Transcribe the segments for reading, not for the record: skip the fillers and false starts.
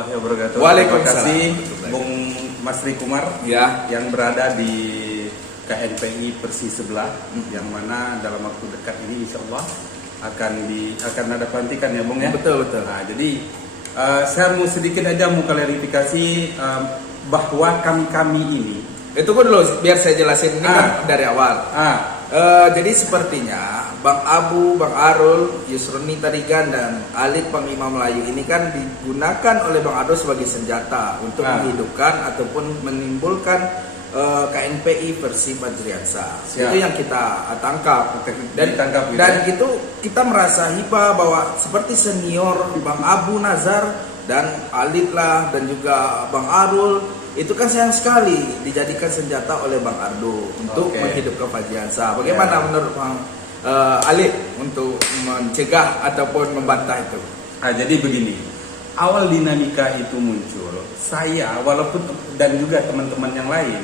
warahmatullahi wabarakatuh. Waalaikumsalam. Terima kasih Bung Masri Kumar Ya. yang berada di KNPI Persi sebelah, yang mana dalam waktu dekat ini insya Allah akan ada pelantikan ya Bung ya. Betul. Nah, jadi saya mau sedikit aja mau klarifikasi bahwa kami ini. Itu kok dulu biar saya jelasin ini kan dari awal. Jadi sepertinya Bang Abu, Bang Arul, Yusroni Tarigan dan Alit Panglima Melayu ini kan digunakan oleh Bang Ardo sebagai senjata untuk menghidupkan ataupun menimbulkan KNPI versi Fajriansyah. Itu yang kita tangkap dan itu kita merasa hibah bahwa seperti senior Bang Abu Nazar dan Alit lah dan juga Bang Arul itu kan sayang sekali dijadikan senjata oleh Bang Ardo untuk menghidupkan Fajriansyah. Bagaimana menurut Bang Alit untuk mencegah ataupun membantah itu? Jadi begini, awal dinamika itu muncul, saya walaupun dan juga teman-teman yang lain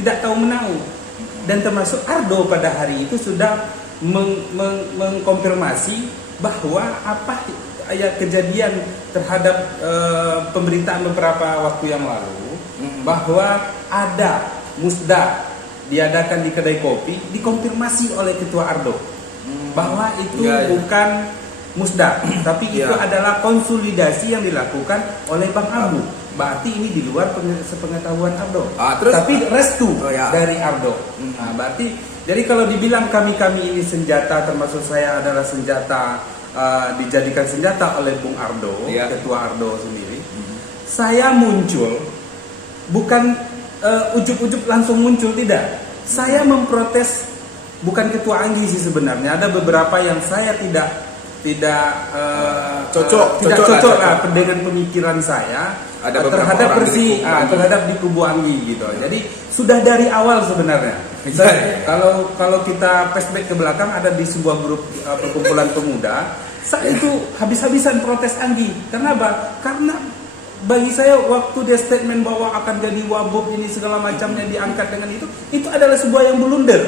tidak tahu menahu, dan termasuk Ardo pada hari itu sudah mengkonfirmasi bahwa kejadian terhadap pemberitaan beberapa waktu yang lalu bahwa ada musda diadakan di kedai kopi, dikonfirmasi oleh Ketua Ardo bahwa itu bukan musda, tapi itu adalah konsolidasi yang dilakukan oleh Bang Abu. Berarti ini di luar sepengetahuan Ardo, tapi restu dari Ardo. Nah, berarti jadi kalau dibilang kami ini senjata, termasuk saya adalah senjata, dijadikan senjata oleh Bung Ardo, Ketua Ardo sendiri. Saya muncul bukan ujuk-ujuk langsung muncul, tidak. Saya memprotes, bukan Ketua Anggi sih sebenarnya. Ada beberapa yang saya tidak cocok dengan pemikiran saya terhadap terhadap di kubu Anggi gitu. Jadi sudah dari awal sebenarnya. Kalau kita flashback ke belakang, ada di sebuah grup perkumpulan pemuda, saya itu habis-habisan protes Anggi. Kenapa? Karena bagi saya waktu dia statement bahwa akan jadi wabub ini segala macamnya diangkat dengan itu adalah sebuah yang blunder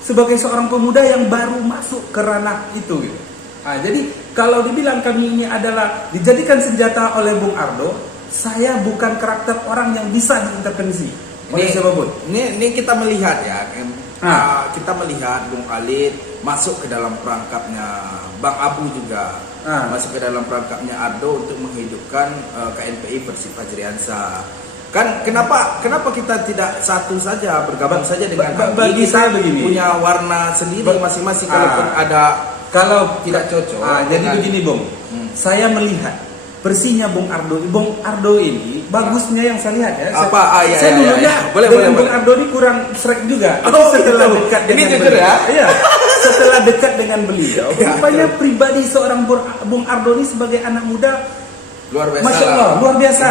sebagai seorang pemuda yang baru masuk ke ranah itu gitu. Jadi kalau dibilang kami ini adalah dijadikan senjata oleh Bung Ardo, saya bukan karakter orang yang bisa diintervensi oleh siapapun. Ini kita melihat ya, kita melihat Bung Alit masuk ke dalam perangkapnya Bang Abu juga. Masuk ke dalam perangkapnya Ardo untuk menghidupkan KNPI versi Fajriansyah. Kan kenapa kita tidak satu saja, bergabung saja dengan bagi saya begini, punya warna sendiri masing-masing, kalau tidak cocok. Jadi begini Bung, saya melihat bersihnya Bung Ardo ini bagusnya yang saya lihat ya. Saya dulunya dengan Bung Ardo ini kurang srek juga. Setelah dekat dengan beliau, setelah dekat dengan beliau, rupanya pribadi seorang Bung Ardo ini sebagai anak muda luar biasa. Masya Allah, luar biasa.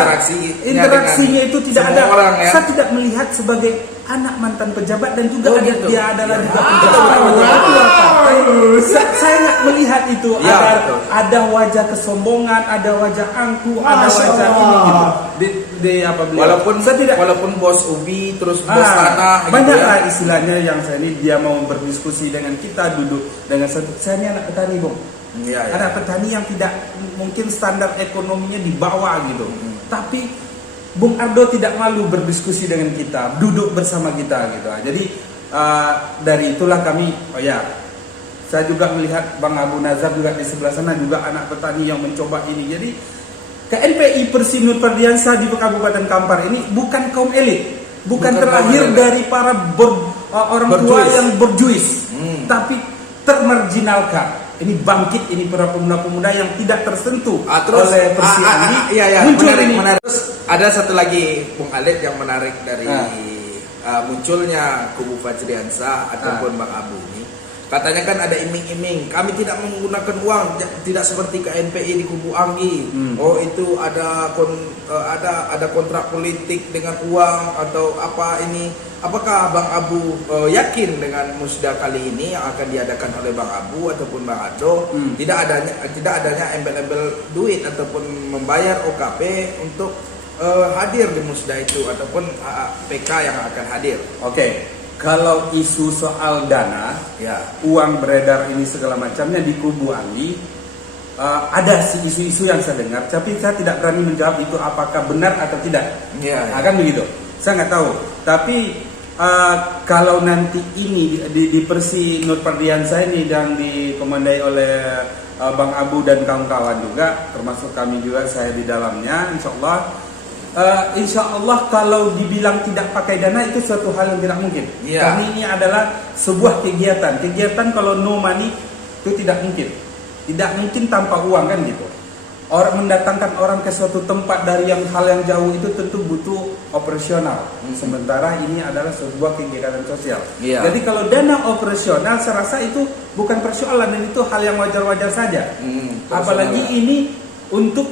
Interaksinya itu tidak ada. Saya tidak melihat sebagai anak mantan pejabat dan juga dia adalah juga pejabat partai. Saya nggak melihat itu ada wajah kesombongan, ada wajah angku, ada wajah ini gitu. Walaupun bos ubi terus bos tanah banyak lah istilahnya yang saya ini, dia mau berdiskusi dengan kita, duduk dengan saya ini anak petani Bung. Ada petani yang tidak mungkin standar ekonominya di bawah gitu, tapi Bung Ardo tidak malu berdiskusi dengan kita, duduk bersama kita gitu. Jadi dari itulah kami, saya juga melihat Bang Abu Nazar juga di sebelah sana juga anak petani yang mencoba ini. Jadi KNPI Persi Fajriansyah di Kabupaten Kampar ini bukan kaum elit, bukan terlahir dari para orang tua yang berjuis, tapi termarginalkan. Ini bangkit, ini para pemuda-pemuda yang tidak tersentuh oleh Persi ini. Muncul ini. Terus ada satu lagi Bung Alit yang menarik dari munculnya kubu Fajriansyah ataupun Bang Abu ini. Katanya kan ada iming-iming, kami tidak menggunakan uang, tidak seperti KNPI di kubu Anggi. Itu ada kontrak politik dengan uang atau apa ini. Apakah Bang Abu yakin dengan musda kali ini yang akan diadakan oleh Bang Abu ataupun Bang Ardo tidak adanya embel-embel duit ataupun membayar OKP untuk hadir di musda itu ataupun PK yang akan hadir? Kalau isu soal dana, uang beredar ini segala macamnya di kubu Anggi, ada isu-isu yang saya dengar, tapi saya tidak berani menjawab itu apakah benar atau tidak. Kan begitu. Saya nggak tahu. Tapi kalau nanti ini di Persi Nur Pardiansyah ini dan dikomandai oleh Bang Abu dan kawan-kawan juga, termasuk kami juga, saya di dalamnya, insya Allah kalau dibilang tidak pakai dana itu suatu hal yang tidak mungkin. Karena ini adalah sebuah kegiatan kalau no money itu tidak mungkin tanpa uang kan gitu. Orang mendatangkan orang ke suatu tempat dari hal yang jauh itu tentu butuh operasional. Sementara ini adalah sebuah kegiatan sosial. Jadi kalau dana operasional saya rasa itu bukan persoalan, dan itu hal yang wajar-wajar saja. Apalagi ini untuk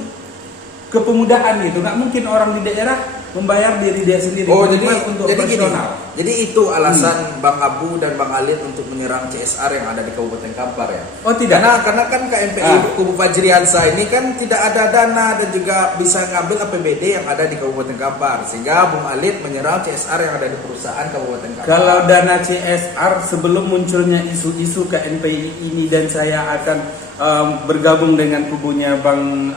kepemudaan gitu. Nggak mungkin orang di daerah membayar diri dia sendiri. Untuk operasional. Jadi itu alasan Bang Abu dan Bang Alit untuk menyerang CSR yang ada di Kabupaten Kampar ya? Oh tidak. Karena kan KMPI Kubu Fajriansah ini kan tidak ada dana dan juga bisa ngambil APBD yang ada di Kabupaten Kampar, sehingga Bung Alit menyerang CSR yang ada di perusahaan Kabupaten Kampar. Kalau dana CSR sebelum munculnya isu-isu KMPI ini dan saya akan bergabung dengan kubunya Bang